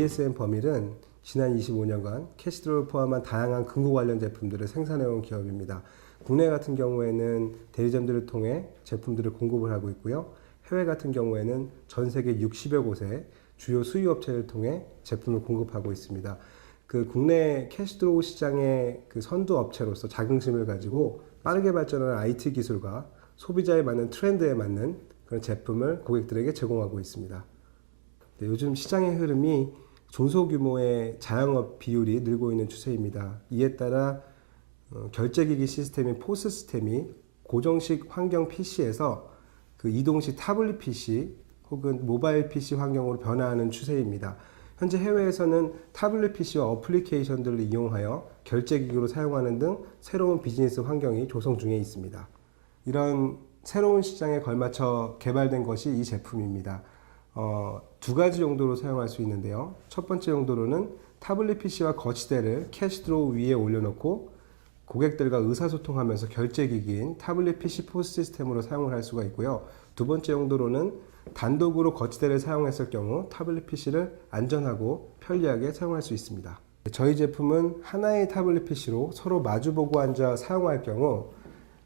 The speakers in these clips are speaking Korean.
BSM 버밀은 지난 25년간 캐시드로를 포함한 다양한 금고 관련 제품들을 생산해온 기업입니다. 국내 같은 경우에는 대리점들을 통해 제품들을 공급을 하고 있고요. 해외 같은 경우에는 전 세계 60여 곳에 주요 수입업체를 통해 제품을 공급하고 있습니다. 그 국내 캐시드로우 시장의 그 선두 업체로서 자긍심을 가지고 빠르게 발전하는 IT 기술과 소비자에 맞는 트렌드에 맞는 그런 제품을 고객들에게 제공하고 있습니다. 네, 요즘 시장의 흐름이 중소규모의 자영업 비율이 늘고 있는 추세입니다. 이에 따라 어, 결제기기 시스템인 포스 시스템이 고정식 환경 PC에서 그 이동식 타블릿 PC 혹은 모바일 PC 환경으로 변화하는 추세입니다. 현재 해외에서는 타블릿 PC와 어플리케이션들을 이용하여 결제기기로 사용하는 등 새로운 비즈니스 환경이 조성 중에 있습니다. 이런 새로운 시장에 걸맞춰 개발된 것이 이 제품입니다. 어, 두 가지 용도로 사용할 수 있는데요. 첫 번째 용도로는 타블릿 PC와 거치대를 캐시드로우 위에 올려놓고 고객들과 의사소통하면서 결제기기인 타블릿 PC 포스 시스템으로 사용을 할 수가 있고요. 두 번째 용도로는 단독으로 거치대를 사용했을 경우 타블릿 PC를 안전하고 편리하게 사용할 수 있습니다. 저희 제품은 하나의 타블릿 PC로 서로 마주보고 앉아 사용할 경우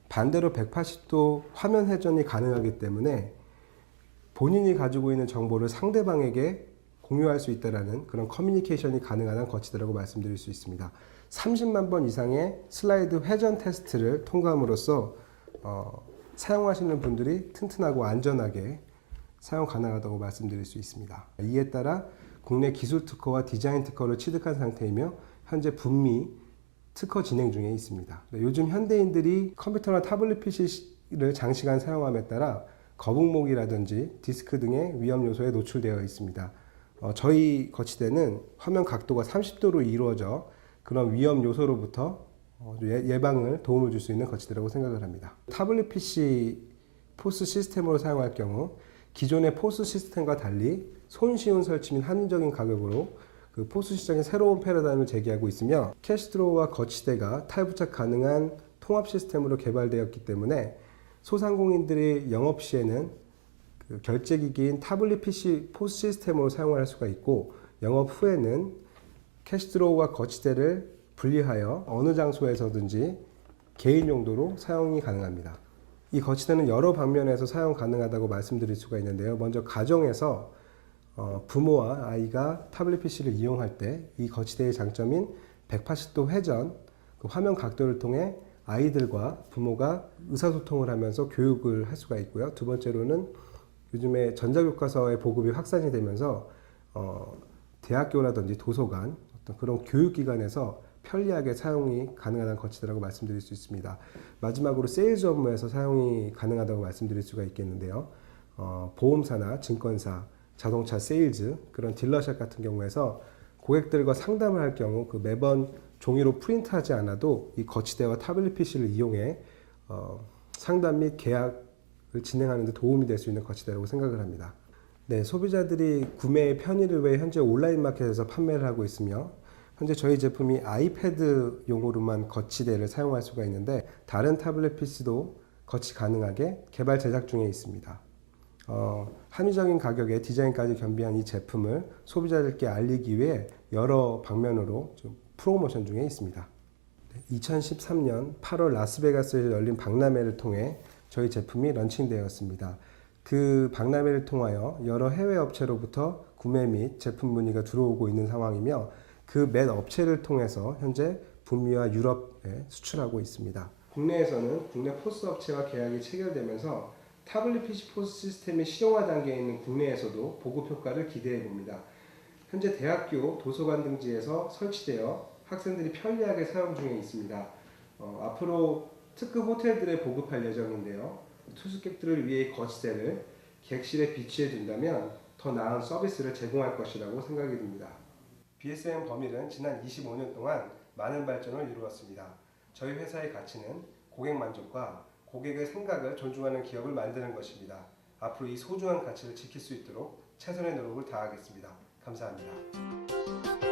반대로 180도 화면 회전이 가능하기 때문에 본인이 가지고 있는 정보를 상대방에게 공유할 수 있다는 그런 커뮤니케이션이 가능한 거치대라고 말씀드릴 수 있습니다. 30만 번 이상의 슬라이드 회전 테스트를 통과함으로써 어, 사용하시는 분들이 튼튼하고 안전하게 사용 가능하다고 말씀드릴 수 있습니다. 이에 따라 국내 기술 특허와 디자인 특허를 취득한 상태이며 현재 북미 특허 진행 중에 있습니다. 요즘 현대인들이 컴퓨터나 타블릿 PC를 장시간 사용함에 따라 거북목이라든지 디스크 등의 위험 요소에 노출되어 있습니다. 어, 저희 거치대는 화면 각도가 30도로 이루어져 그런 위험 요소로부터 어, 예, 예방을 도움을 줄 수 있는 거치대라고 생각을 합니다. 타블릿 PC 포스 시스템으로 사용할 경우 기존의 포스 시스템과 달리 손쉬운 설치 및 합리적인 가격으로 그 포스 시장의 새로운 패러다임을 제기하고 있으며 캐시드로우와 거치대가 탈부착 가능한 통합 시스템으로 개발되었기 때문에 소상공인들이 영업 시에는 그 결제기기인 타블릿 PC 포스 시스템으로 사용을 할 수가 있고 영업 후에는 캐시드로우와 거치대를 분리하여 어느 장소에서든지 개인 용도로 사용이 가능합니다. 이 거치대는 여러 방면에서 사용 가능하다고 말씀드릴 수가 있는데요. 먼저 가정에서 어, 부모와 아이가 타블릿 PC를 이용할 때 이 거치대의 장점인 180도 회전 그 화면 각도를 통해 아이들과 부모가 의사소통을 하면서 교육을 할 수가 있고요. 두 번째로는 요즘에 전자교과서의 보급이 확산이 되면서 어, 대학교라든지 도서관 어떤 그런 교육기관에서 편리하게 사용이 가능한 거치대라고 말씀드릴 수 있습니다. 마지막으로 세일즈 업무에서 사용이 가능하다고 말씀드릴 수가 있겠는데요. 어, 보험사나 증권사, 자동차 세일즈 그런 딜러샵 같은 경우에서 고객들과 상담을 할 경우 그 매번 종이로 프린트하지 않아도 이 거치대와 타블릿 PC를 이용해 어, 상담 및 계약을 진행하는 데 도움이 될 수 있는 거치대라고 생각을 합니다. 네, 소비자들이 구매의 편의를 위해 현재 온라인 마켓에서 판매를 하고 있으며 현재 저희 제품이 아이패드용으로만 거치대를 사용할 수가 있는데 다른 타블렛 PC도 거치 가능하게 개발 제작 중에 있습니다. 어, 합리적인 가격에 디자인까지 겸비한 이 제품을 소비자들께 알리기 위해 여러 방면으로 좀 프로모션 중에 있습니다. 2013년 8월 라스베가스에서 열린 박람회를 통해 저희 제품이 런칭되었습니다. 그 박람회를 통하여 여러 해외 업체로부터 구매 및 제품 문의가 들어오고 있는 상황이며 그 몇 업체를 통해서 현재 북미와 유럽에 수출하고 있습니다. 국내에서는 국내 포스 업체와 계약이 체결되면서 타블릿 PC 포스 시스템의 실용화 단계에 있는 국내에서도 보급 효과를 기대해 봅니다. 현재 대학교 도서관 등지에서 설치되어 학생들이 편리하게 사용 중에 있습니다. 어, 앞으로 특급 호텔들에 보급할 예정인데요. 투숙객들을 위해 거치대를 객실에 비치해 둔다면 더 나은 서비스를 제공할 것이라고 생각이 듭니다. BSM 버밀은 지난 25년 동안 많은 발전을 이루었습니다. 저희 회사의 가치는 고객 만족과 고객의 생각을 존중하는 기업을 만드는 것입니다. 앞으로 이 소중한 가치를 지킬 수 있도록 최선의 노력을 다하겠습니다. 감사합니다.